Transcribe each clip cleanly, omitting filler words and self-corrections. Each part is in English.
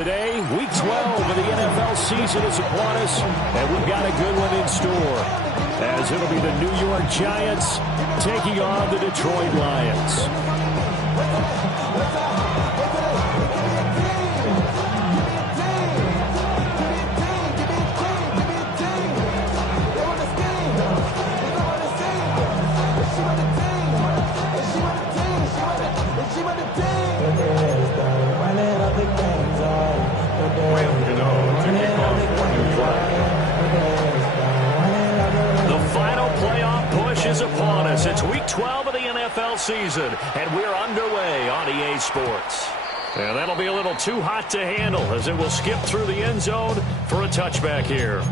Today, week 12 of the NFL season is upon us, and we've got a good one in store, as it'll be the New York Giants taking on the Detroit Lions. Upon us. It's week 12 of the NFL season, and we're underway on EA Sports. And that'll be a little too hot to handle as it will skip through the end zone for a touchback here.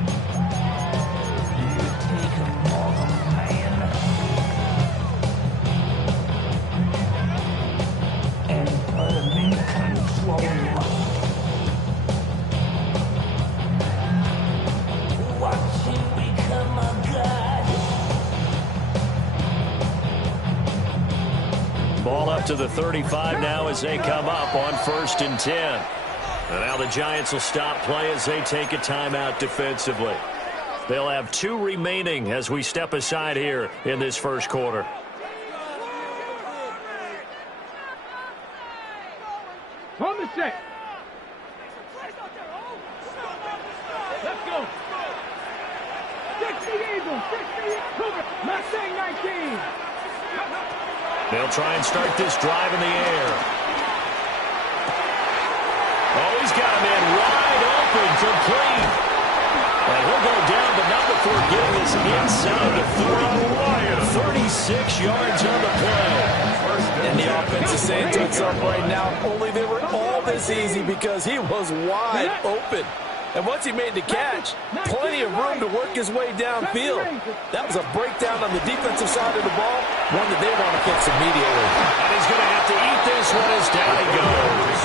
Ball up to the 35 now as they come up on 1st and 10. And now the Giants will stop play as they take a timeout defensively. They'll have 2 remaining as we step aside here in this first quarter. On the set. Let's go. 60 Eagles, 60 Cougar, Mustang 19. They'll try and start this drive in the air. Oh, he's got a man wide open, complete. And he'll go down, but not before getting this inside the 36 yards on the play. And the offense is saying to itself right now, only they were all this easy because he was wide open. And once he made the catch, plenty of room to work his way downfield. That was a breakdown on the defensive side of the ball, one that they want to fix immediately. And he's going to have to eat this one as down he goes.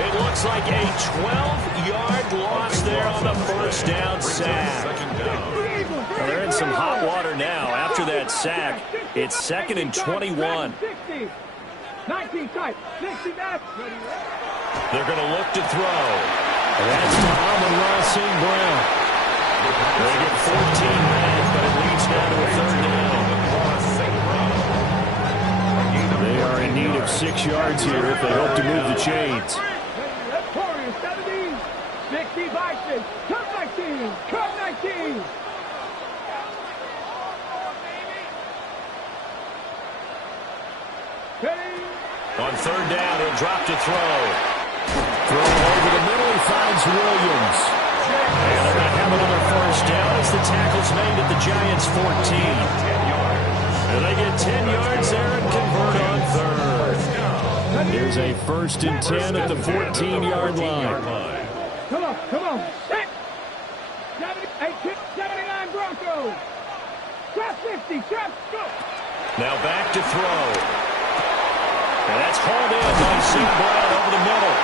It looks like a 12-yard loss there on the first down sack. Well, they're in some hot water now. After that sack, it's 2nd and 21. 19 tight, 60 back. They're going to look to throw. And that's to Amon-Ra St. Brown. They get 14 back, but it leads now to a 3rd down. They are in need of 6 yards here if they hope to move the chains. 70, 60 Vikings, cut 19, cut 19. On 3rd down, he'll drop to throw. Throw over the middle, he finds Williams. And they're going to have another 1st down as the tackle's made at the Giants' 14. And they get 10 yards there and convert on 3rd. Here's a 1st and 10 at the 14-yard line. Come on. 79 Broncos. Trap 50, trap, go. Now back to throw. And that's hauled in by St. Brown over the middle.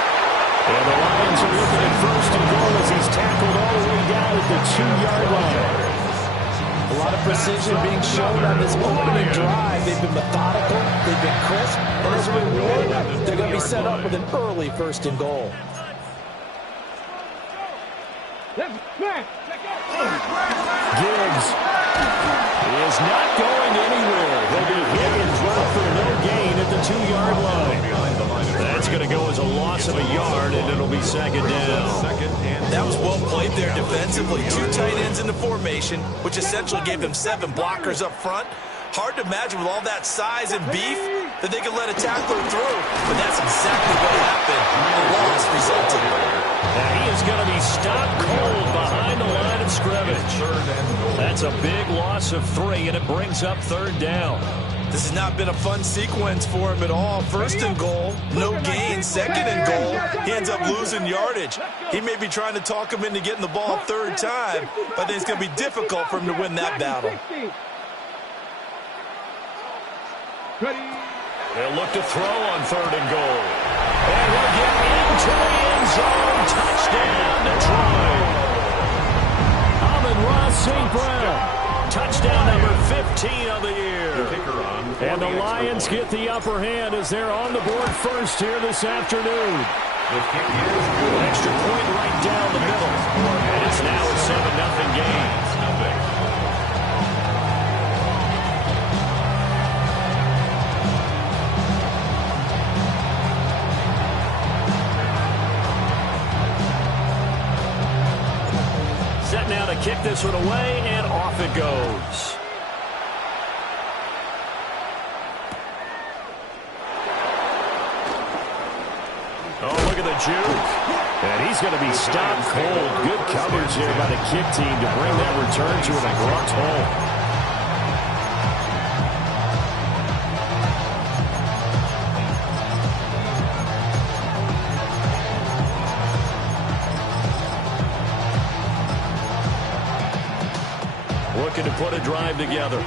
And the Lions are looking at 1st and goal as he's tackled all the way down at the 2-yard line. A lot of precision being shown on this opening drive. They've been methodical, they've been crisp, and as a reward, they're going to be set up with an early 1st and goal. Gibbs is not going anywhere. He'll be hit and dropped for no gain at the 2-yard line. That's going to go as a loss of a yard, and it'll be 2nd down. That was well played there defensively. 2 tight ends in the formation, which essentially gave them 7 blockers up front. Hard to imagine with all that size and beef that they could let a tackler through, but that's exactly what happened. The loss resulted. Now he is going to be stopped cold behind the line of scrimmage. That's a big loss of 3, and it brings up 3rd down. This has not been a fun sequence for him at all. 1st and goal, no gain. 2nd and goal, he ends up losing yardage. He may be trying to talk him into getting the ball a 3rd time, but I think it's going to be difficult for him to win that battle. They'll look to throw on 3rd and goal. And he'll get into the end zone. Touchdown, Detroit. Amon-Ra St. Brown. Touchdown number 15 of the year. And the Lions get the upper hand as they're on the board first here this afternoon. An extra point right down the middle. And it's now a 7-0 game. Set now to kick this one away, and off it goes. Oh, look at the juke. And he's going to be stopped cold. Good coverage there by the kick team to bring that return to an abrupt halt. Looking to put a drive together.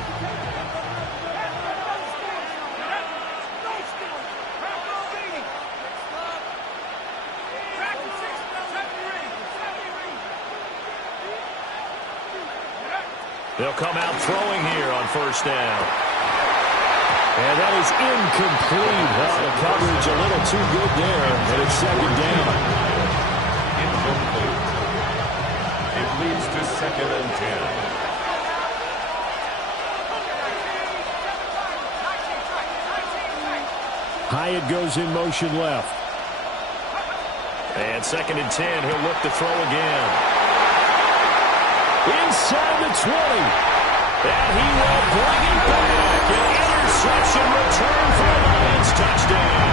They'll come out throwing here on first down. And that is incomplete. Well, the coverage a little too good there, and it's second down. Incomplete. It leads to 2nd and 10. Hyatt goes in motion left. And 2nd and 10, he'll look to throw again. Inside the 20. And he will bring it back. An interception return for the Lions. Touchdown.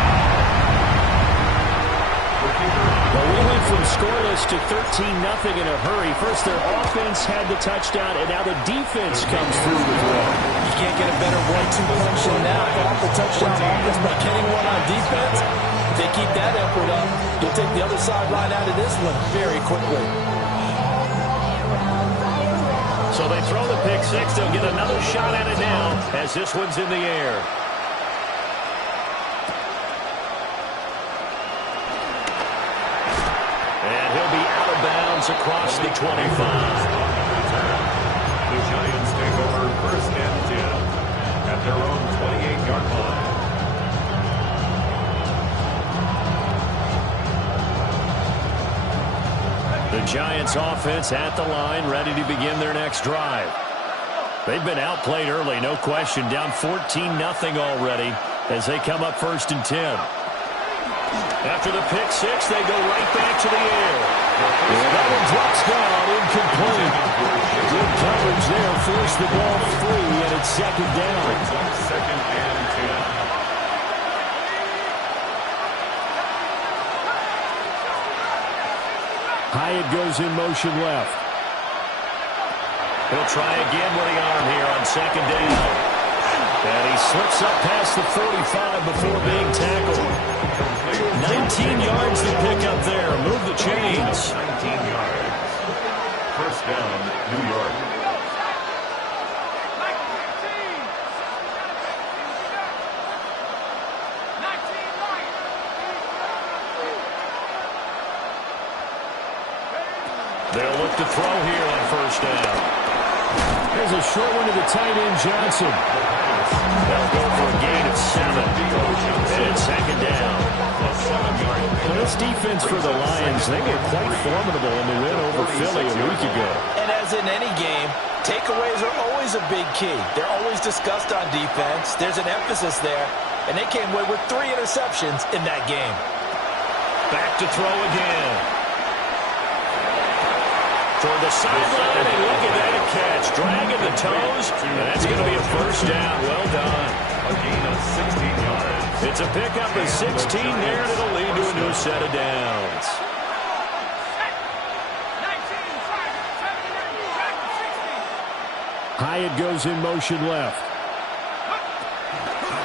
Well, we went from scoreless to 13-0 in a hurry. First, their offense had the touchdown, and now the defense comes through with one. You can't get a better 1-2 punch than that off the touchdown offense by getting one on defense. If they keep that effort up, you'll take the other sideline out of this one very quickly. So they throw the pick six. They'll get another shot at it now as this one's in the air. And he'll be out of bounds across the 25. The Giants take over 1st and 10 at their own 28-yard line. The Giants offense at the line, ready to begin their next drive. They've been outplayed early, no question. Down 14-0 already as they come up 1st and 10. After the pick six, they go right back to the air. And that one drops down, incomplete. Good coverage there, forced the ball free, and it's 2nd down. 2nd and 10. Hyatt goes in motion left. He'll try again with the arm here on 2nd down. And he slips up past the 45 before being tackled. 19 yards to pick up there. Move the chains. 19 yards. 1st down, New York. They'll look to throw here on 1st down. There's a short one to the tight end, Johnson. They'll go for a gain of 7. And it's 2nd down. Well, this defense for the Lions, they were quite formidable in the win over Philly a week ago. And as in any game, takeaways are always a big key. They're always discussed on defense. There's an emphasis there. And they came away with 3 interceptions in that game. Back to throw again. Toward the sideline, and look at that catch. Dragging the toes, and that's going to be a 1st down. Well done. A gain of 16 yards. It's a pickup of 16 there, and it'll lead to a new set of downs. Hyatt goes in motion left.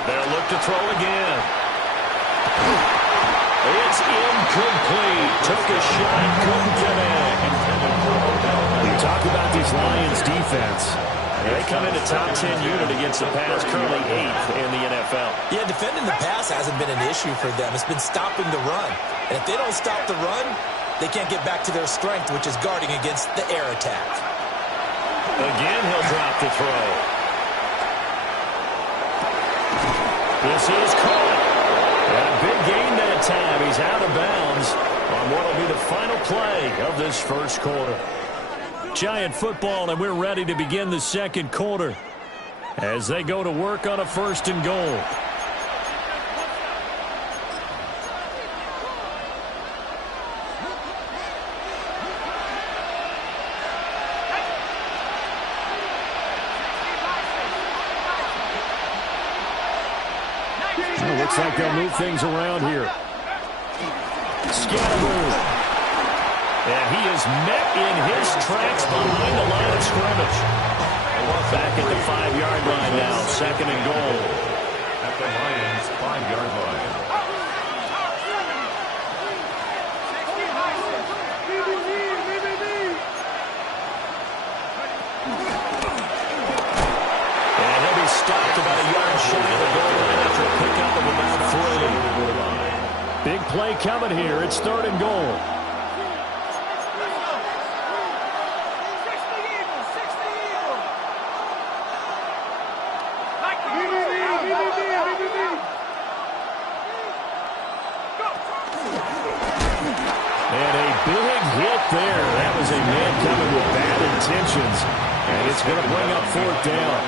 They'll look to throw again. It's incomplete. Took a shot, couldn't connect. We talk about this Lions defense. They come into top 10 unit against the pass, currently 8th in the NFL. Yeah, defending the pass hasn't been an issue for them. It's been stopping the run. And if they don't stop the run, they can't get back to their strength, which is guarding against the air attack. Again, he'll drop the throw. This is caught. And a big gain that time. He's out of bounds on what will be the final play of this first quarter. Giant football, and we're ready to begin the second quarter as they go to work on a 1st and goal. Looks like they'll move things around here. Scattermove. And he is met in his tracks behind the line of scrimmage. Back at the 5-yard line now, 2nd and goal. At the Lions' 5-yard line. And he'll be stopped about a yard shy of the goal line after a pickup of about 3. Big play coming here. It's 3rd and goal. And a big hit there. That was a man coming with bad intentions. And it's going to bring up 4th down.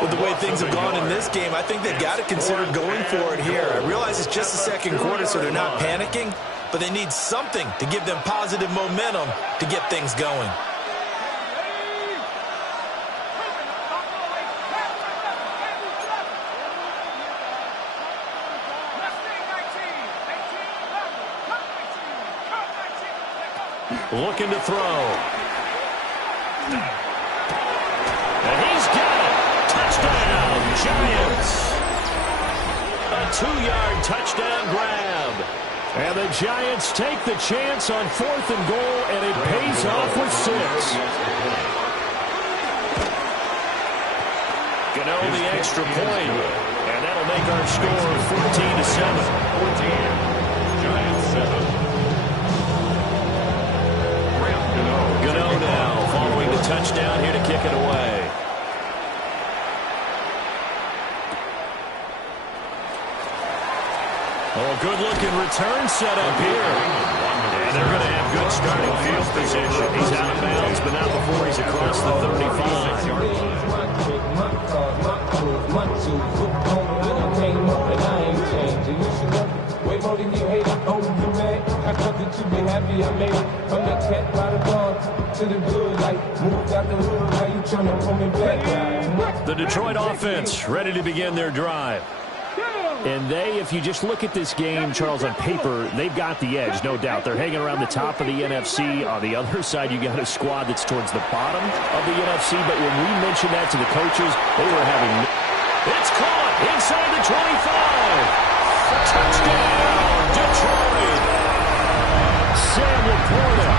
With the way things have gone in this game, I think they've got to consider going for it here. I realize it's just the 2nd quarter, so they're not panicking, but they need something to give them positive momentum to get things going. Looking to throw. And he's got it. Touchdown, Giants. A 2-yard touchdown grab. And the Giants take the chance on 4th and goal, and it pays off with 6. Gano the extra point. And that'll make our score 14-7. 14. Giants 7. Gano now following the touchdown here to kick it away. Oh, good-looking return set up here. And they're going to have good starting field position. He's out of bounds, but not before he's across the 35. Way more than you hate it, oh, you mad? I thought that you'd be happy I made it. From the cat by the bar to the good life. Moved out the hood, now you tryna pull me back. The Detroit offense ready to begin their drive. And if you just look at this game, Charles, on paper, they've got the edge, no doubt. They're hanging around the top of the NFC. On the other side, you got a squad that's towards the bottom of the NFC. But when we mentioned that to the coaches, they were having... It's caught inside the 25. Touchdown, Detroit. Sam Laporta,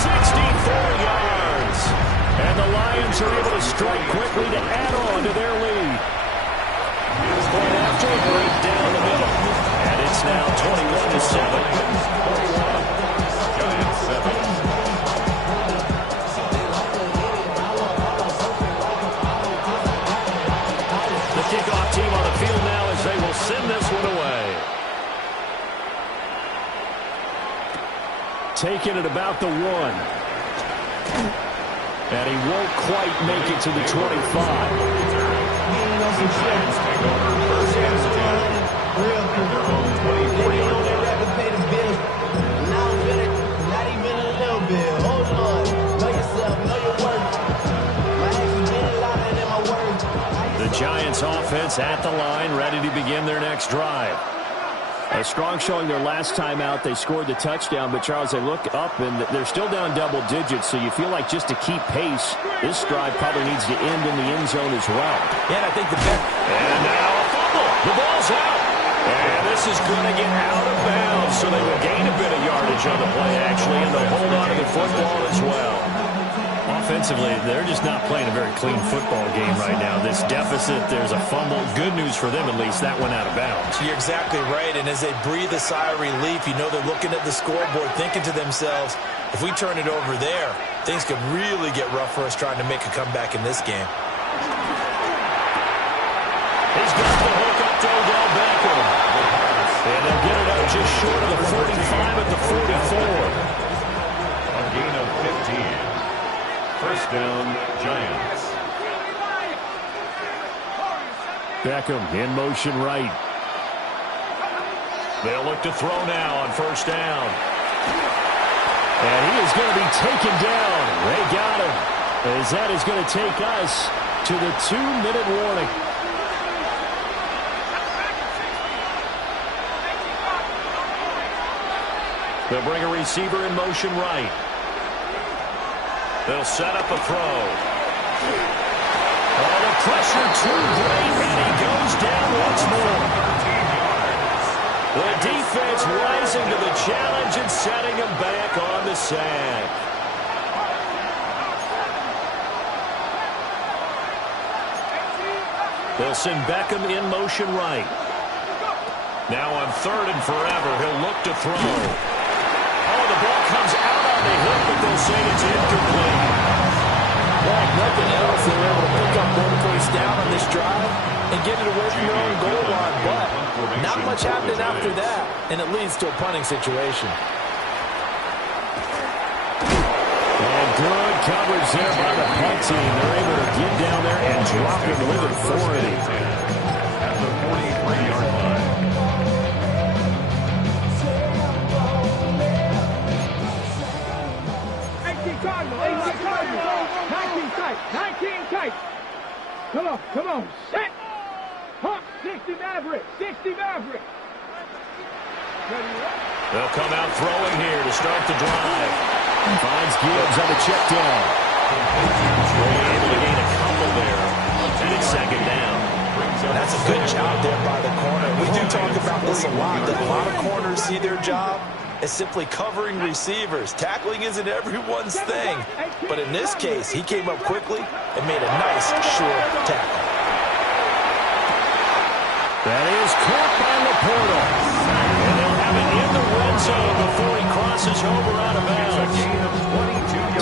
64 yards. And the Lions are able to strike quickly to add on to their lead. Point after a break down the middle. And it's now 21-7. Giants 7. The kickoff team on the field now as they will send this one away. taking it about the 1. And he won't quite make it to the 25. The Giants offense at the line, ready to begin their next drive. A strong showing their last time out. They scored the touchdown, but Charles, they look up and they're still down double digits, so you feel like just to keep pace, this drive probably needs to end in the end zone as well. Yeah, and I think the bet. And now a fumble. The ball's out. And this is going to get out of bounds, so they will gain a bit of yardage on the play, actually, and they'll hold on to the football as well. Offensively, they're just not playing a very clean football game right now. This deficit, there's a fumble. Good news for them, at least. That went out of bounds. You're exactly right, and as they breathe a sigh of relief, you know they're looking at the scoreboard, thinking to themselves, if we turn it over there, things could really get rough for us trying to make a comeback in this game. He's got the hook up to Odell Beckham. And they'll get it up the 44. A gain of 15. First down, Giants. Beckham in motion right. They'll look to throw now on first down. And he is going to be taken down. They got him. As that is going to take us to the 2-minute warning. They'll bring a receiver in motion right. They'll set up a throw. Oh, the pressure too great, and he goes down once more. The defense rising to the challenge and setting him back on the sack. They'll send Beckham in motion right. Now on third and forever, he'll look to throw. Oh, the ball comes out on the hip, but they'll say it's incomplete. Like nothing else, they were able to pick up one first down on this drive and get it away from their own goal line. But not much happened after that, and it leads to a punting situation. And good coverage there by the punt team. They're able to get down there and drop it with authority. At the 43-yard line. Come on, set! Hawk, 60 Maverick, 60 Maverick! They'll come out throwing here to start the drive. Finds Gibbs on the check down. Able to gain a couple there. And it's second down. That's a good job there by the corner. We do talk about this a lot, that a lot of corners see their job as simply covering receivers. Tackling isn't everyone's thing. But in this case, he came up quickly and made a nice, short tackle. That is caught by Laporta. And they'll have it in the red zone before he crosses over out of bounds.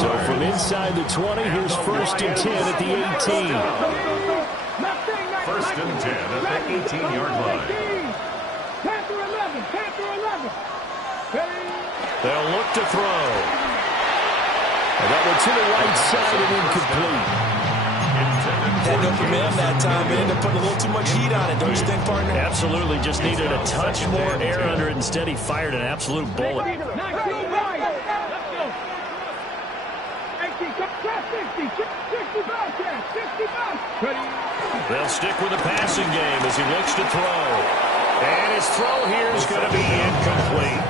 So from inside the 20, here's first and 10 at the 18. First and 10 at the 18-yard line. Panther 11, Panther 11. They'll look to throw. And that one to the right side and incomplete. Had no command that time, and ended up putting a little too much heat on it, don't you think, partner? Absolutely, just needed a touch more air under it. Instead, he fired an absolute bullet. They'll stick with the passing game as he looks to throw. And his throw here is going to be incomplete.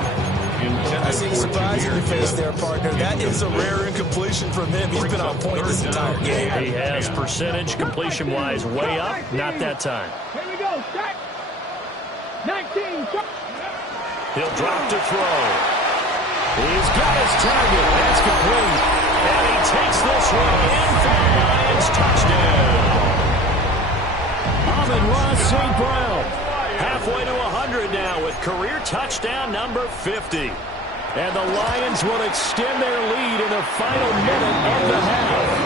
I see the surprise in your face there, partner. That is a rare incompletion from him. He's been on point this entire game. He has percentage completion-wise way up. Not that time. Here we go, Jack. 19. He'll drop to throw. He's got his target. That's complete. And he takes this one in for the Lions. Touchdown. Amon-Ra St. Brown. Halfway to 100 now with career touchdown number 50. And the Lions will extend their lead in the final minute of the half.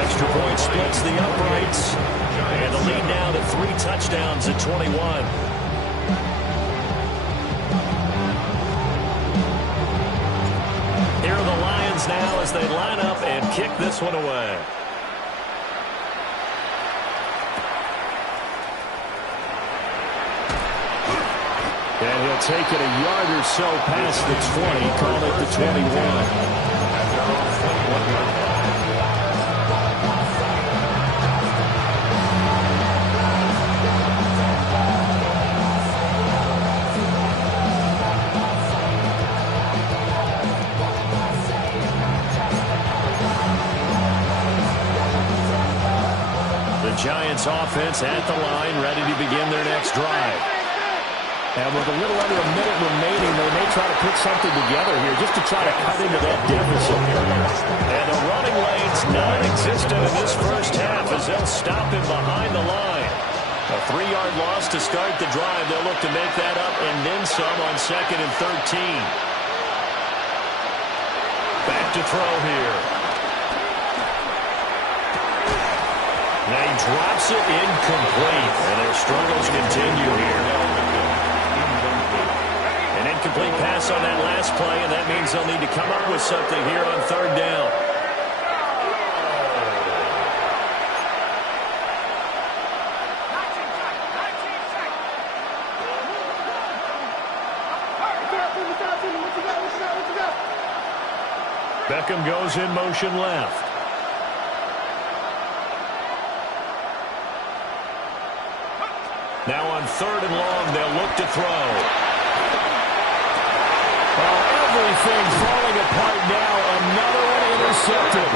Extra point splits the uprights. And the lead now to 3 touchdowns at 21. Here are the Lions now as they line up and kick this one away. And he'll take it a yard or so past the 20, call it the 21. At their own 21-yard line. The Giants offense at the line, ready to begin their next drive. And with a little under a minute remaining, they may try to put something together here just to try to cut into that deficit. And the running lane's non-existent in this first half as they'll stop him behind the line. A 3-yard loss to start the drive. They'll look to make that up and then some on 2nd and 13. Back to throw here. Now he drops it incomplete. And their struggles continue here. Incomplete pass on that last play, and that means they'll need to come up with something here on third down. Beckham goes in motion left. Now on third and long, they'll look to throw. Oh, everything falling apart now. Another one intercepted.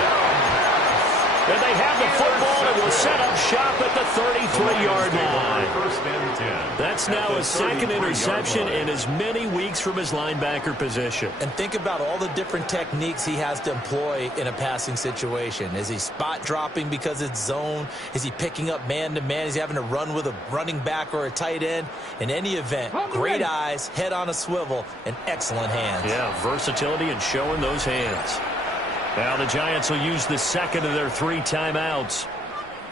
And they have the football and will set up shop at the 33-yard line. That's now his second interception in as many weeks from his linebacker position. And think about all the different techniques he has to employ in a passing situation. Is he spot dropping because it's zone? Is he picking up man-to-man? Is he having to run with a running back or a tight end? In any event, great eyes, head on a swivel, and excellent hands. Yeah, versatility and showing those hands. Now the Giants will use the second of their 3 timeouts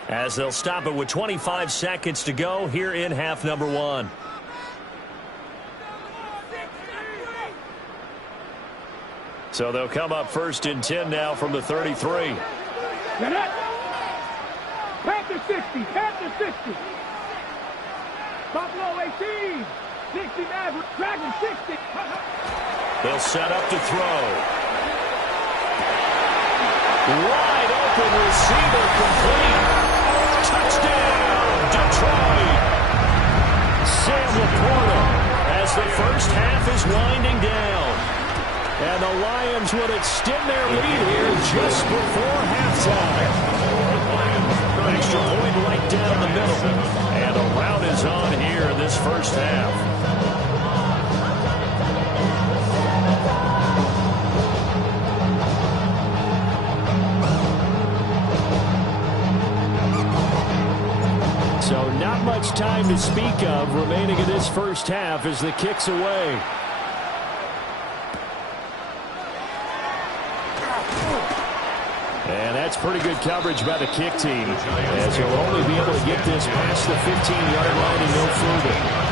as they'll stop it with 25 seconds to go here in half number 1. So they'll come up first and 10 now from the 33. Panther 60, Panther 60. Buffalo 18, 60 Maverick, Dragon 60. They'll set up to throw. Wide open receiver complete. Touchdown, Detroit. Sam Laporta as the first half is winding down. And the Lions would extend their lead here just before halftime. Extra point right down the middle. And a rout is on here in this first half. So not much time to speak of remaining in this first half as the kick's away. And that's pretty good coverage by the kick team, as he'll only be able to get this past the 15-yard line and no further.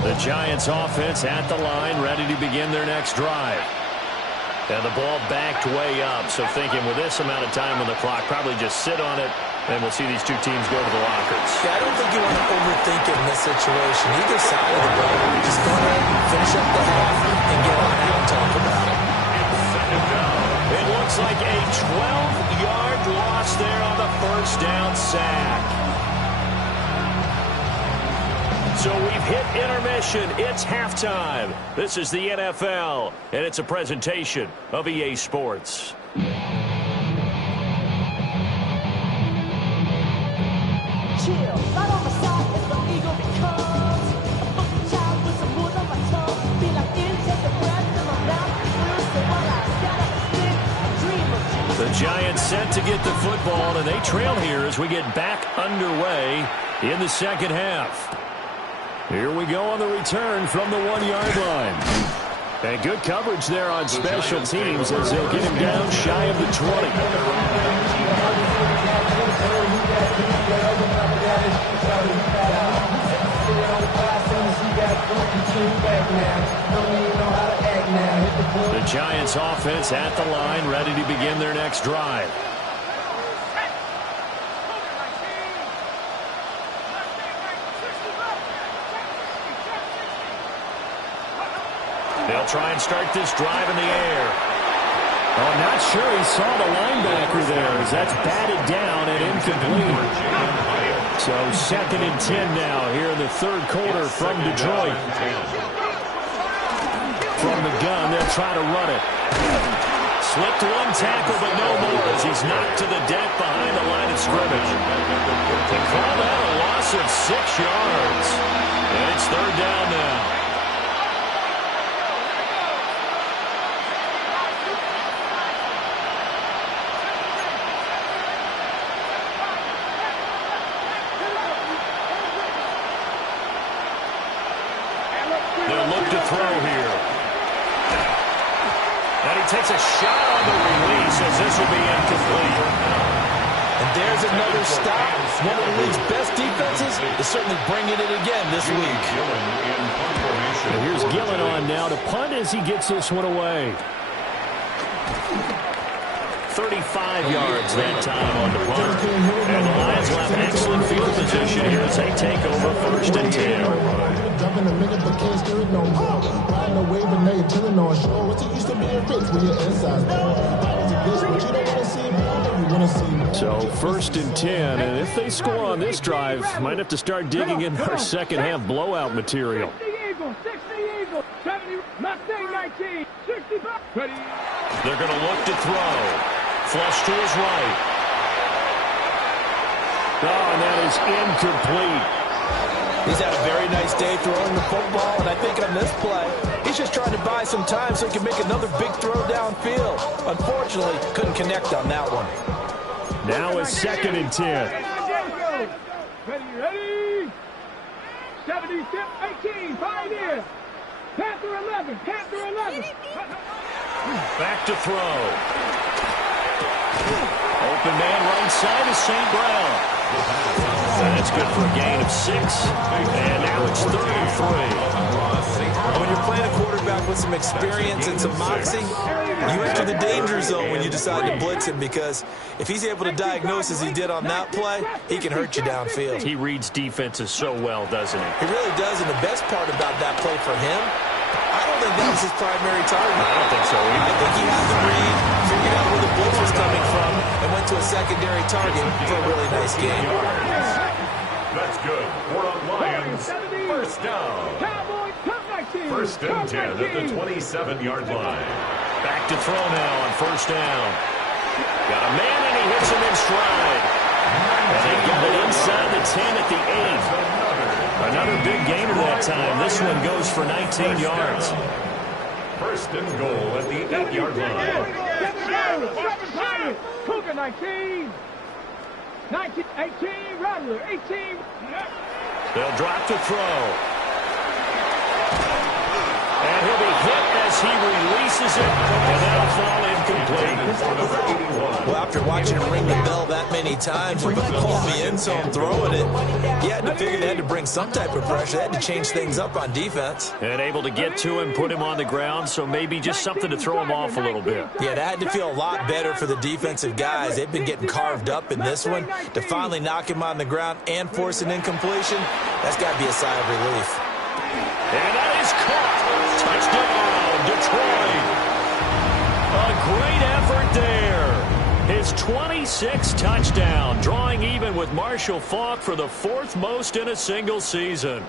The Giants offense at the line, ready to begin their next drive. And the ball backed way up, so thinking with this amount of time on the clock, probably just sit on it, and we'll see these two teams go to the lockers. Yeah, I don't think you want to overthink it in this situation. Either side of the ball, just go ahead, finish up the half, and get on out and talk about it. It looks like a 12-yard loss there on the first down sack. So we've hit intermission. It's halftime. This is the NFL, and it's a presentation of EA Sports. The Giants set to get the football, and they trail here as we get back underway in the second half. Here we go on the return from the 1-yard line. And good coverage there on special teams as they'll get him down shy of the 20. The Giants offense at the line, ready to begin their next drive. They'll try and start this drive in the air. Oh, I'm not sure he saw the linebacker there as that's batted down and incomplete. So 2nd and 10 now here in the third quarter from Detroit. From the gun, they'll try to run it. Slipped one tackle, but no more as he's knocked to the deck behind the line of scrimmage. They call that a loss of 6 yards. And it's third down now. They'll look to throw here. And he takes a shot on the release. he says this will be incomplete. And there's another stop. One of the league's best defenses is certainly bringing it again this week. And here's Gillen on now to punt as he gets this one away. 35 yards that time on the punt. And the Lions will have excellent field position here as they take over 1st and 10. So 1st and 10, and if they score on this drive, might have to start digging in our second half blowout material. 60 Eagles, 70, Mustang 19, 65. They're going to look to throw. Flush to his right. Oh, and that is incomplete. He's had a very nice day throwing the football, and I think on this play, he's just trying to buy some time so he can make another big throw downfield. Unfortunately, couldn't connect on that one. Now a 2nd and 10. Ready. 70, 18, Pioneer. Panther 11, Panther 11. Back to throw. Open man right side is St. Brown. And that's good for a gain of 6. And now it's 3rd and 3. When you're playing a quarterback with some experience and some moxie, you enter the danger zone when you decide to blitz him, because if he's able to diagnose as he did on that play, he can hurt you downfield. He reads defenses so well, doesn't he? He really does, and the best part about that play for him, I don't think that was his primary target. I don't think so either. I think he had the read, figured out where the blitz was coming from, and went to a secondary target for a really nice game. That's good. We're on Lions. 1st down. 1st and 10 at the 27-yard line. Back to throw now on 1st down. Got a man, and he hits him in stride. And they got it inside the 10 at the 8. Another big gainer that time. This one goes for 19 yards. 1st and goal at the 8-yard line. Cougar 19. 19, 18, Rattler, 18. They'll drop to throw. And he'll be hit as he releases it, and that'll fall incomplete. Well, after watching him ring the bell that many times and call me in, so I'm throwing it, you had to figure they had to bring some type of pressure. They had to change things up on defense. And able to get to him, put him on the ground, so maybe just something to throw him off a little bit. Yeah, that had to feel a lot better for the defensive guys. They've been getting carved up in this one. To finally knock him on the ground and force an incompletion, that's got to be a sigh of relief. And that is caught. Touchdown, Detroit. A great effort there. His 26th touchdown, drawing even with Marshall Faulk for the 4th most in a single season.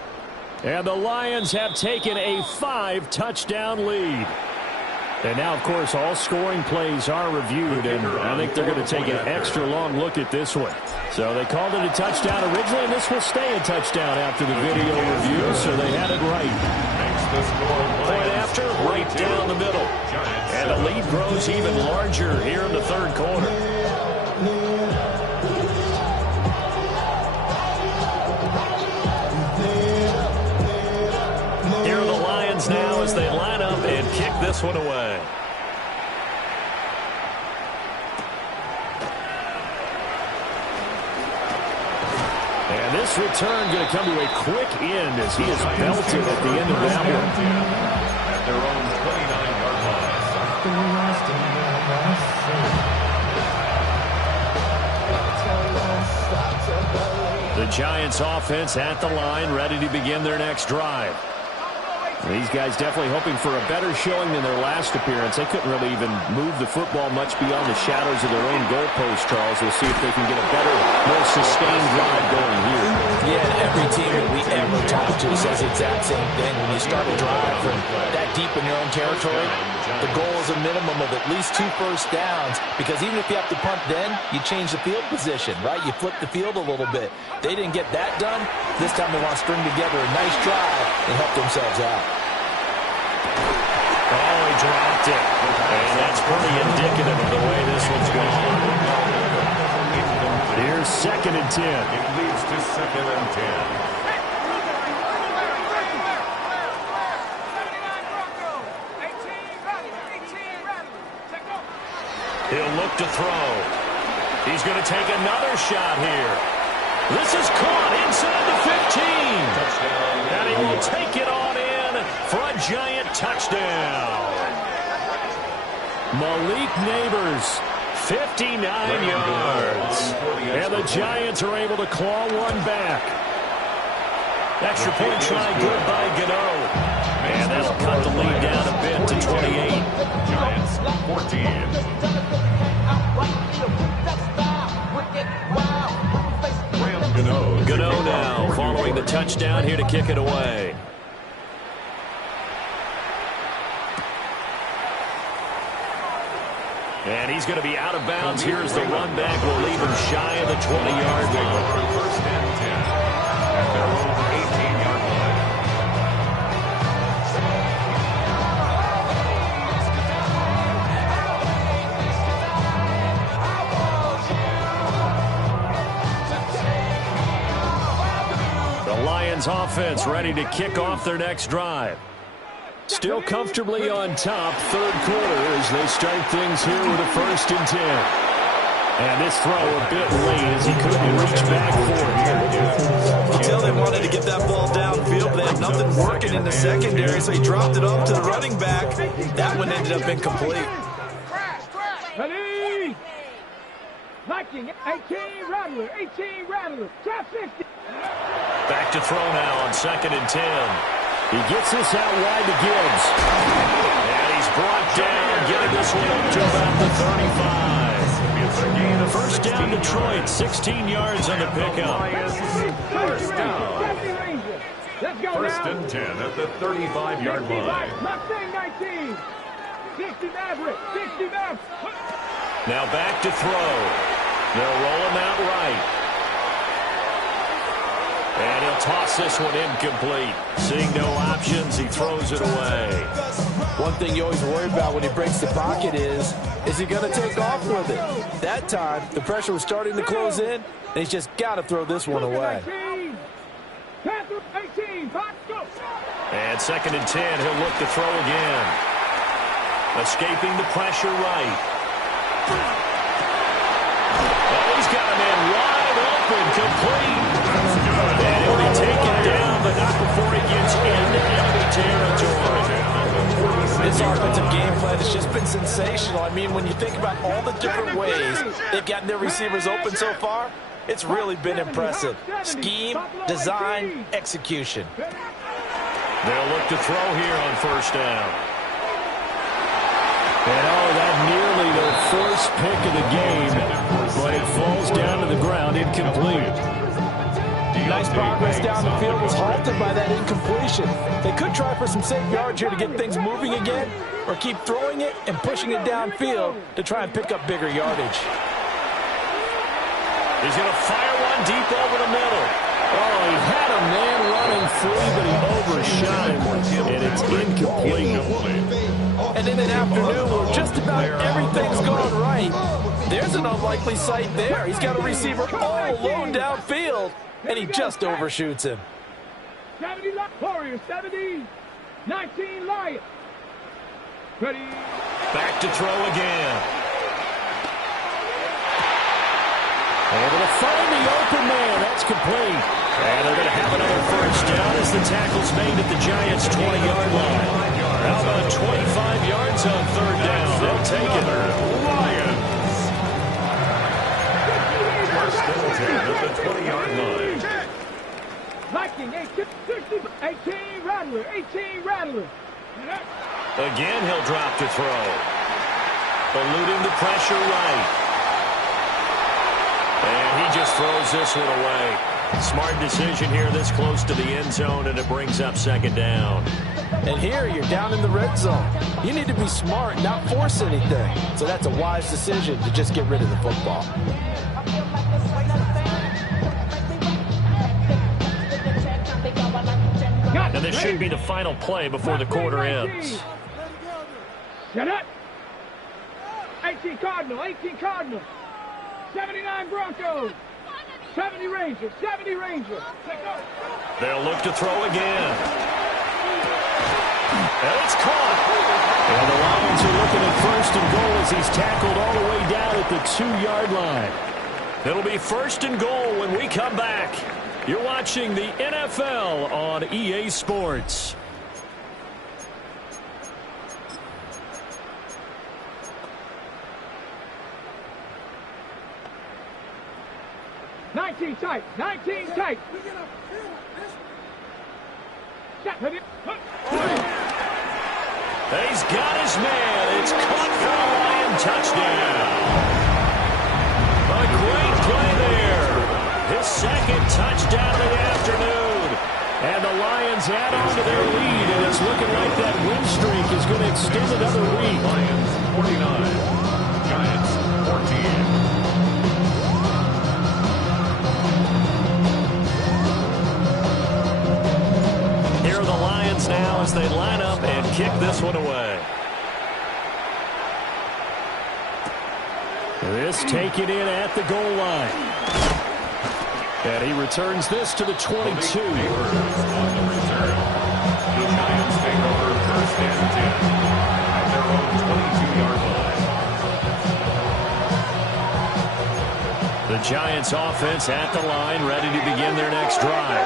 And the Lions have taken a 5-touchdown lead. And now, of course, all scoring plays are reviewed, and I think they're going to take an extra long look at this one. So they called it a touchdown originally, and this will stay a touchdown after the video review, so they had it right. Point after, right down the middle. And the lead grows even larger here in the 3rd quarter. Here are the Lions now as they line up and kick this one away. And this return going to come to a quick end as he is belted at the end of that one. At their own 29-yard line. The Giants offense at the line, ready to begin their next drive. These guys definitely hoping for a better showing than their last appearance. They couldn't really even move the football much beyond the shadows of their own goalpost, Charles. We'll see if they can get a better, more sustained drive going here. Yeah, and every team that we ever talk to says the exact same thing. When you start a drive from that deep in your own territory, the goal is a minimum of at least 2 first downs, because even if you have to punt then, you change the field position, right? You flip the field a little bit. They didn't get that done. This time they want to string together a nice drive and help themselves out. Oh, he dropped it. And that's pretty indicative of the way this one's going. Here's 2nd and 10. It leads to 2nd and 10. He'll look to throw. He's going to take another shot here. This is caught inside the 15. Touchdown. And he will take it on in for a Giant touchdown. Malik Neighbors, 59 yards. And the Giants are able to claw one back. Extra point try good by Gano. And that'll cut the lead down a bit to 28. Giants 14. Gano now following the touchdown here to kick it away. And he's going to be out of bounds. Here's the run back. Will leave him shy of the 20-yard line. First and 10 at their own 18-yard line. The Lions offense ready to kick off their next drive. Still comfortably on top, third quarter as they start things here with a 1st and 10. And this throw a bit late as he couldn't reach back for it. You tell they wanted to get that ball downfield, but they had nothing working in the secondary, so he dropped it off to the running back. That one ended up incomplete. Ready? Viking, 18 Rattler, 18 Rattler, trap 60. Back to throw now on 2nd and 10. He gets this out wide to Gibbs. And he's brought down, getting this one up to about the 35. First down Detroit, 16 yards on the pickup. First down. First and 10 at the 35-yard line. Mustang 19. 60 Maverick, 60 Maverick. Now back to throw. They'll roll him out right. And he'll toss this one incomplete. Seeing no options, he throws it away. One thing you always worry about when he breaks the pocket is he going to take off with it? That time, the pressure was starting to close in, and he's just got to throw this one away. And 2nd and 10, he'll look to throw again. Escaping the pressure right. Oh, he's got a man wide open, complete. And he'll be taken down, but not before he gets into enemy territory. This offensive game plan has just been sensational. I mean, when you think about all the different ways they've gotten their receivers open so far, it's really been impressive. Scheme, design, execution. They'll look to throw here on 1st down. And that nearly the first pick of the game, but it falls down to the ground, incomplete. Nice progress down the field was halted by that incompletion. They could try for some safe yards here to get things moving again, or keep throwing it and pushing it downfield to try and pick up bigger yardage. He's going to fire one deep over the middle. Oh, he had a man running free, but he overshot him, and it's incomplete. And in an afternoon where just about everything's gone right, there's an unlikely sight there. He's got a receiver all alone downfield, and he just overshoots him. 70 Warriors, 70, 19 Lions. Ready? Back to throw again. Able to find the open man. That's complete. And they're going to have another 1st down as the tackle's made at the Giants' 20-yard line. How about 25 yards on 3rd down? They'll take it. Lions. First and 10 at the 20-yard line. Viking, 18 Rattler, 18 Rattler. Again, he'll drop to throw. Eluding the pressure right. And he just throws this one away. Smart decision here this close to the end zone, and it brings up 2nd down. And here you're down in the red zone. You need to be smart, not force anything. So that's a wise decision to just get rid of the football. And this should be the final play before the quarter ends. Shut up. 18 Cardinal, 18 Cardinal. 79 Broncos. 70 Rangers, 70 Rangers. They'll look to throw again. And it's caught. And the Lions are looking at first and goal as he's tackled all the way down at the 2-yard line. It'll be first and goal when we come back. You're watching the NFL on EA Sports. Nineteen tight. He's got his man. It's caught for a Lion touchdown. A great play there. His second touchdown of the afternoon. And the Lions add on to their lead, and it's looking like that win streak is going to extend another week. Lions 49, Giants 14. Here are the Lions now as they line up and kick this one away. This taken in at the goal line. And he returns this to the 22. On the return. The Giants take over first and 10 at their own 22-yard line. The Giants offense at the line, ready to begin their next drive.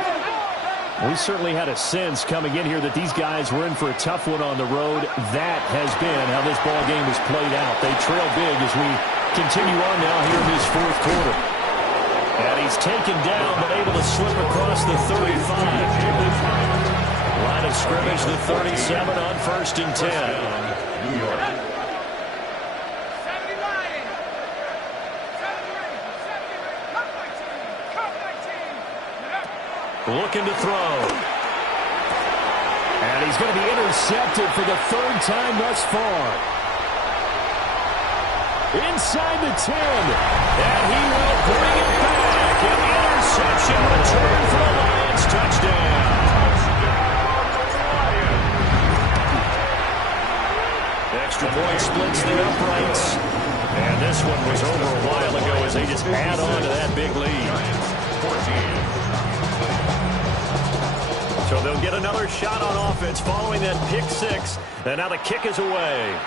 We certainly had a sense coming in here that these guys were in for a tough one on the road. That has been how this ball game has played out. They trail big as we continue on now here in this fourth quarter. And he's taken down but able to slip across the 35. Line of scrimmage, the 37 on first and 10. New York. Looking to throw. And he's going to be intercepted for the third time thus far. Inside the 10. And he will bring it back. An interception return for the Lions. Touchdown. Extra point splits the uprights. And this one was over a while ago as they just add on to that big lead. 14. So they'll get another shot on offense following that pick six. And now the kick is away.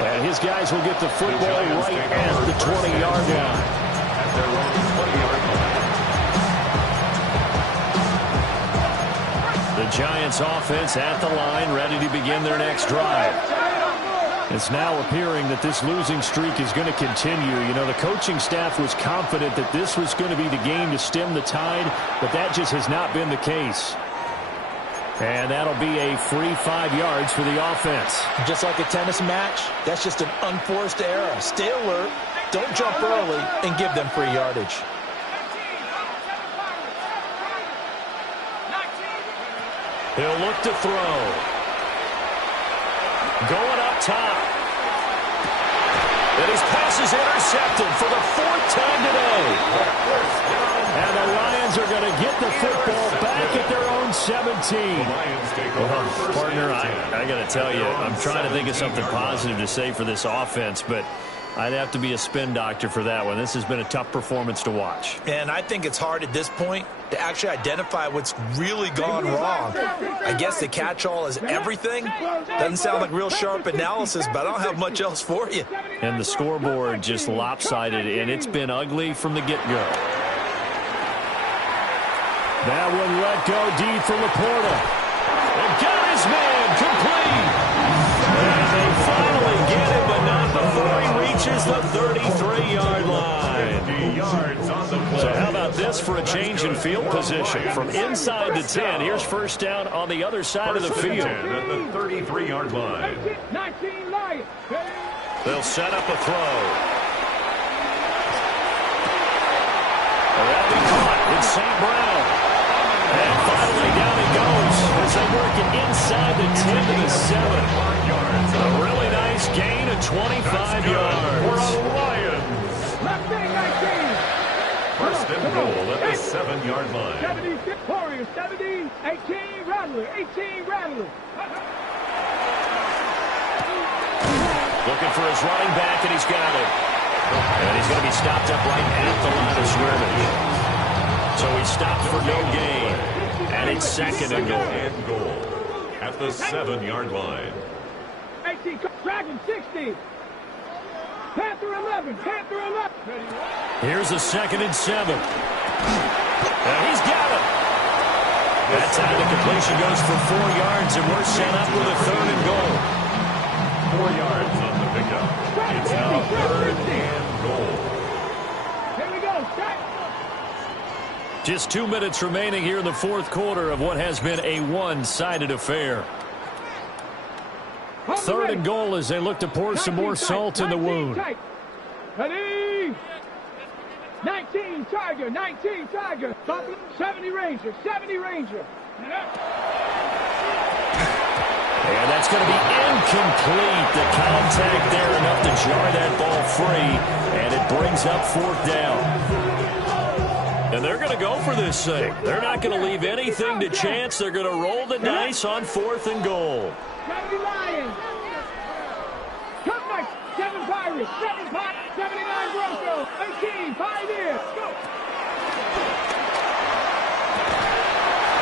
And his guys will get the football right at the 20-yard line. At their own 20-yard line. The Giants offense at the line, ready to begin their next drive. It's now appearing that this losing streak is going to continue. You know, the coaching staff was confident that this was going to be the game to stem the tide, but that just has not been the case. And that'll be a free 5 yards for the offense. Just like a tennis match, that's just an unforced error. Stay alert, don't jump early, and give them free yardage. He'll look to throw. Going up top. And his pass is intercepted for the fourth time today. And the Lions are going to get the football back at their own 17. Well, partner, I got to tell you, I'm trying to think of something positive to say for this offense, but I'd have to be a spin doctor for that one. This has been a tough performance to watch. And I think it's hard at this point to actually identify what's really gone wrong. I guess the catch-all is everything. Doesn't sound like real sharp analysis, but I don't have much else for you. And the scoreboard just lopsided, and it's been ugly from the get-go. That one let go deep for Laporta. And got his man complete. And they finally get him, but not before he reaches the 33-yard line. 50 yards on the play. So how about this for a change in field position? From inside the 10, here's first down on the other side of the field. 10 at the 33-yard line. 19 Lions. They'll set up a throw. That'll be caught. It's St. Brown. And finally down it goes as they work it inside the 10 to the 7. A really nice gain of 25 yards. For the Lions. First and goal at the 7-yard line. 76 Warriors, 70, 18 Rattler, 18 Rattler. Looking for his running back, and he's got it. And he's going to be stopped up right at the line of scrimmage. So he stopped for no gain. And it's second and goal. At the 7-yard line. 18, Dragon 60. Panther 11, Panther 11. Here's a 2nd and 7. And he's got it. That time the completion goes for 4 yards, and we're set up with a 3rd and goal. 4 yards on the pickup. It's now 3rd and goal. Here we go, start. Just 2 minutes remaining here in the 4th quarter of what has been a one-sided affair. 3rd and goal as they look to pour some more salt in the wound. Ready? 19 Tiger, 19 Tiger. 70 Ranger, 70 Ranger. And that's going to be incomplete. The contact there enough to jar that ball free, and it brings up 4th down. And they're going to go for this thing. They're not going to leave anything to chance. They're going to roll the dice on 4th and goal. 70 Lions. Come back. 7 Pirates. 7 Pirates. 79 Broncos. 18 Pioneers. Go.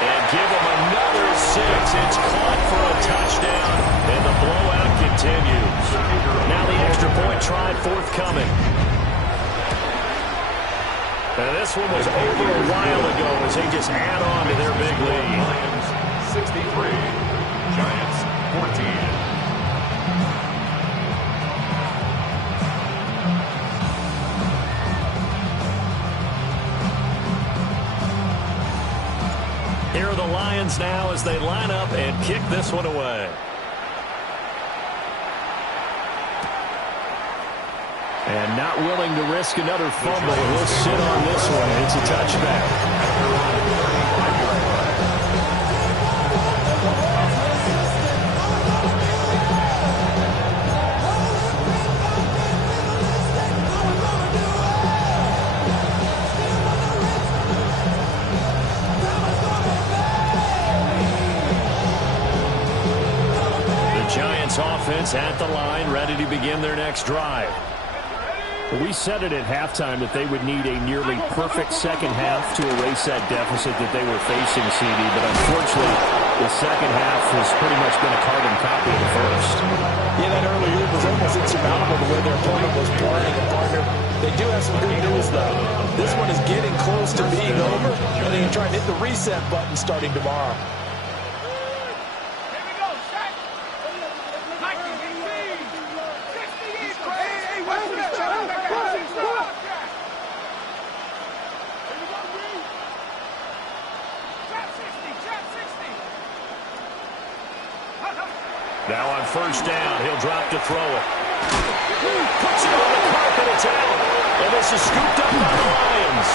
And give them another 6. It's caught for a touchdown, and the blowout continues. Now the extra point try forthcoming. And this one was over a while ago as they just add on to their big lead. Lions 63, Giants 14. Here are the Lions now as they line up and kick this one away. And not willing to risk another fumble. He'll sit on this one. It's a touchback. The Giants offense at the line, ready to begin their next drive. We said it at halftime that they would need a nearly perfect second half to erase that deficit that they were facing, CD. But unfortunately, the second half has pretty much been a carbon copy of the first. Yeah, that early lead was almost insurmountable the way their opponent was playing. And partner, they do have some good news, though. This one is getting close to being over, and they can try and hit the reset button starting tomorrow. Now on first down, he'll drop to throw it. Puts it on the carpet, it's out. And this is scooped up by the Lions.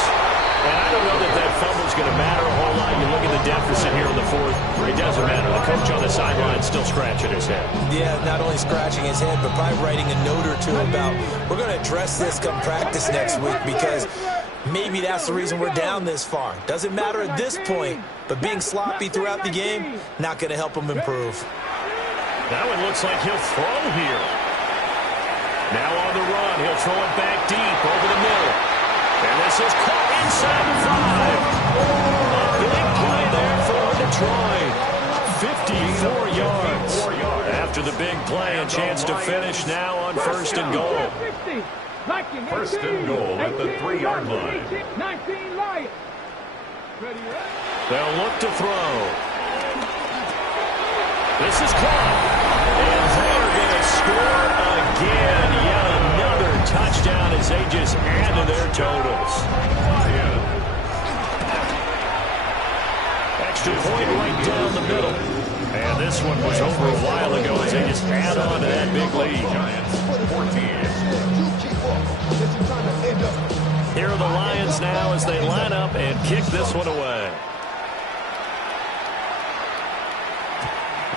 And I don't know that that fumble's going to matter a whole lot. You look at the deficit here in the 4th. It doesn't matter. The coach on the sideline still scratching his head. Yeah, not only scratching his head, but probably writing a note or two about, we're going to address this come practice next week, because maybe that's the reason we're down this far. Doesn't matter at this point, but being sloppy throughout the game, not going to help him improve. Now it looks like he'll throw here. Now on the run, he'll throw it back deep over the middle. And this is caught inside the 5. A big play there for Detroit. 54 yards. After the big play, a chance to finish now on first and goal. First and goal at the 3-yard line. 19 Lions. They'll look to throw. This is caught. And they're going to score again. Yet another touchdown as they just add to their totals. Extra point right down the middle. And this one was over a while ago as they just add on to that big lead. Giants 14. Here are the Lions now as they line up and kick this one away.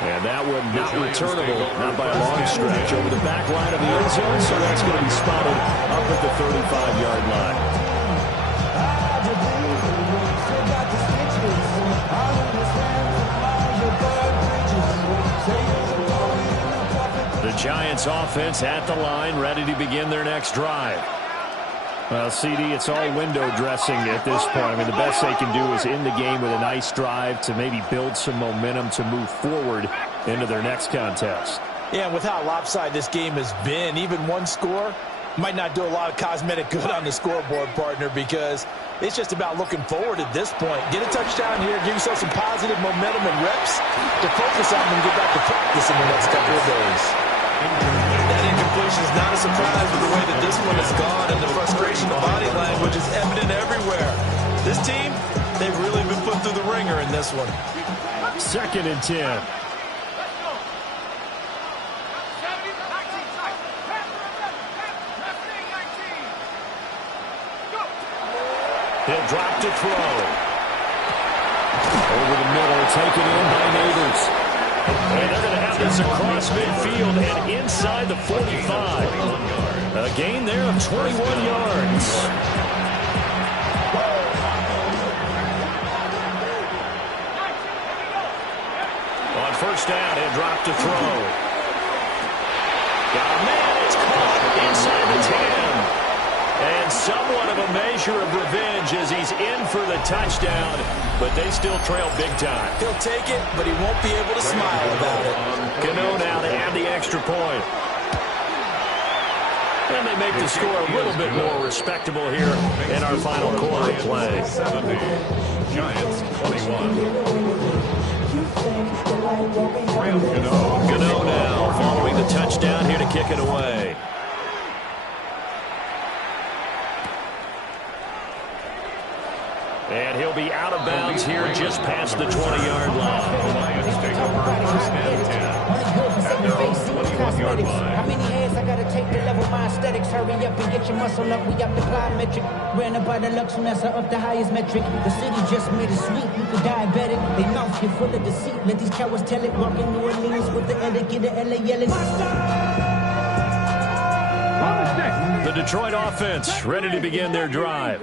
And that one not returnable, not by a long stretch, over the back line of the end zone, so that's going to be spotted up at the 35-yard line. The Giants offense at the line, ready to begin their next drive. Well, CD, it's all window dressing at this point. I mean, the best they can do is end the game with a nice drive to maybe build some momentum to move forward into their next contest. Yeah, and with how lopsided this game has been, even one score might not do a lot of cosmetic good on the scoreboard, partner, because it's just about looking forward at this point. Get a touchdown here, give yourself some positive momentum and reps to focus on and get back to practice in the next couple of days. That incompletion is not a surprise with the way that this one has gone, and the frustration, the body language is evident everywhere. This team, they've really been put through the ringer in this one. 2nd and 10. He'll drop to throw. Over the middle, taken in by Neighbors. And they're going to have this across midfield and inside the 45. A gain there of 21 yards. On 1st down, he'll drop to throw. Got a man, it's caught inside the 10. And somewhat of a measure of revenge as he's in for the touchdown, but they still trail big time. He'll take it, but he won't be able to smile about it. Cano now to add the extra point. And they make the score a little bit more respectable here in our final quarter of play. 70, Giants 21. Cano now following the touchdown here to kick it away. And he'll be out of bounds here just past the 20-yard line. The Lions take over 1st and 10 at their own 21-yard line. How many hands I gotta take to level my aesthetics? Hurry up and get your muscle up. We up the plyometric. Ran up by the Lux Finesse up the highest metric. The city just made it sweet. You could diabetic. They mouth get full of deceit. Let these cowards tell it. Walk in New Orleans with the end get the LA yelling. The Detroit offense ready to begin their drive.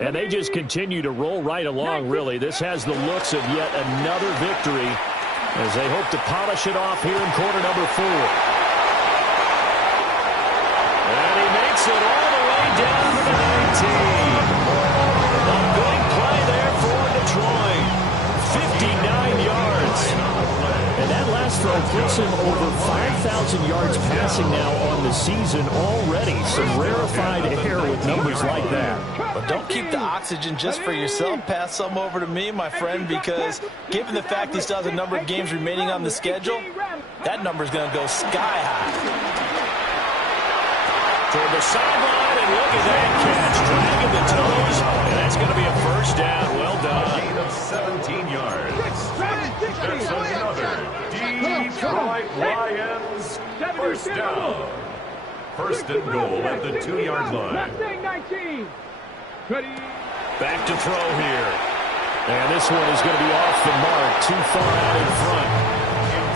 And they just continue to roll right along, really. This has the looks of yet another victory as they hope to polish it off here in quarter number 4. And he makes it all the way down to the 19. A big play there for Detroit. 59 yards. And that last throw puts him over 5,000 yards passing now on the season already. Some rarefied air with numbers like that. But don't keep the oxygen just for yourself. Pass some over to me, my friend, because given the fact he still has a number of games remaining on the schedule, that number is going to go sky high. Toward the sideline, and look at that catch. Dragging the toes, and that's going to be a 1st down. Well done. Gain of 17 yards. That's another Detroit Lions 1st down. 1st and goal at the 2-yard line. Back to throw here. And this one is going to be off the mark, too far out in front.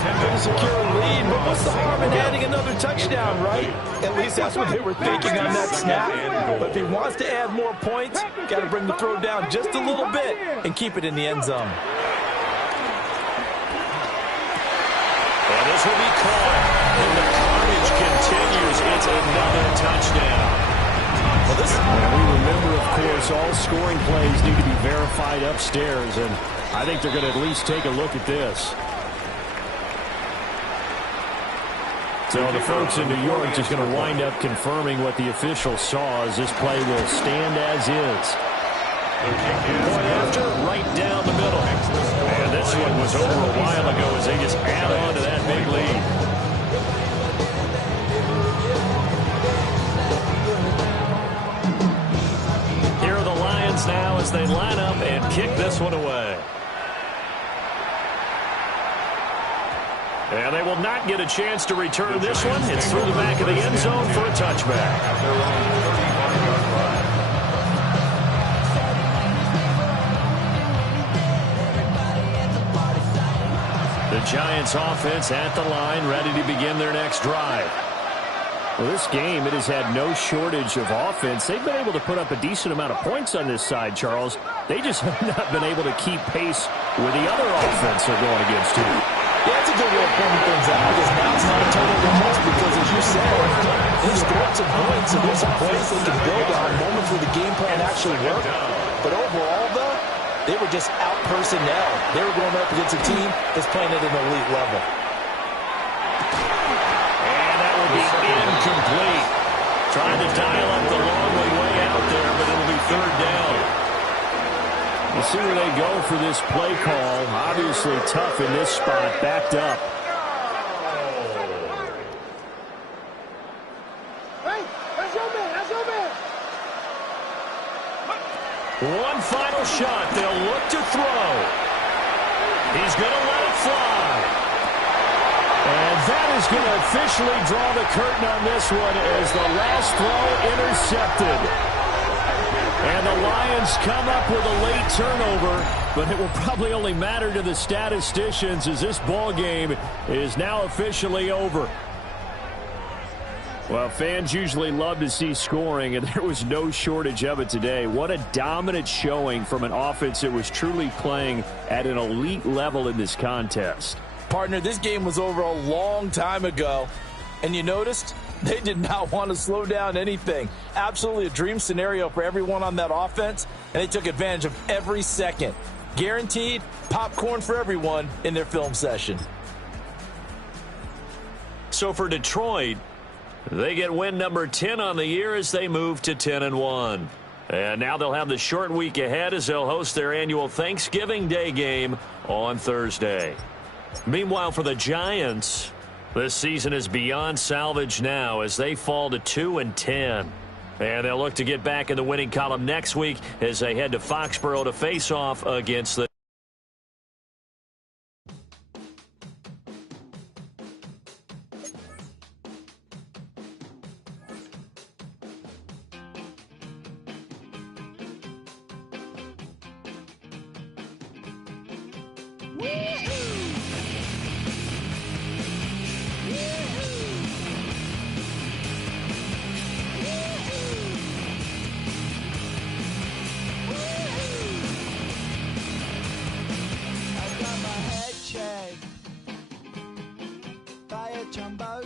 Intended to secure a lead, but what's the harm in adding another touchdown, right? At least that's what they were thinking on that snap. But if he wants to add more points, got to bring the throw down just a little bit and keep it in the end zone. And this will be caught. And the carnage continues. It's another touchdown. Well, we remember, of course, all scoring plays need to be verified upstairs, and I think they're going to at least take a look at this. So the folks in New York just going to wind up confirming what the official saw as this play will stand as is. Point after, right down the middle. And this one was over a while ago as they just add on to that big lead. Here are the Lions now as they line up and kick this one away. And they will not get a chance to return this one. It's through the back of the end zone for a touchback. The Giants offense at the line, ready to begin their next drive. Well, this game, it has had no shortage of offense. They've been able to put up a decent amount of points on this side, Charles. They just have not been able to keep pace with the other offense they're going against, too. Yeah, it's a good way of pointing things out because now it's not a total loss because, as you said, they've scored got some points, and there's some plays they can build on, moments where the game plan actually worked. But overall, though, they were just out-personnel. They were going up against a team that's playing at an elite level. And that will be incomplete. Trying to dial up the long way out there, but it'll be third down. We'll see where they go for this play call. Obviously tough in this spot, backed up. One final shot. They'll look to throw. He's going to let it fly. And that is going to officially draw the curtain on this one as the last throw intercepted. And the Lions come up with a late turnover, but it will probably only matter to the statisticians as this ball game is now officially over. Well, fans usually love to see scoring, and there was no shortage of it today. What a dominant showing from an offense that was truly playing at an elite level in this contest. Partner, this game was over a long time ago, and you noticed they did not want to slow down anything. Absolutely a dream scenario for everyone on that offense, and they took advantage of every second. Guaranteed popcorn for everyone in their film session. So for Detroit, they get win number 10 on the year as they move to 10-1. And now they'll have the short week ahead as they'll host their annual Thanksgiving Day game on Thursday. Meanwhile, for the Giants, this season is beyond salvage now as they fall to 2-10. And they'll look to get back in the winning column next week as they head to Foxborough to face off against the Jumbo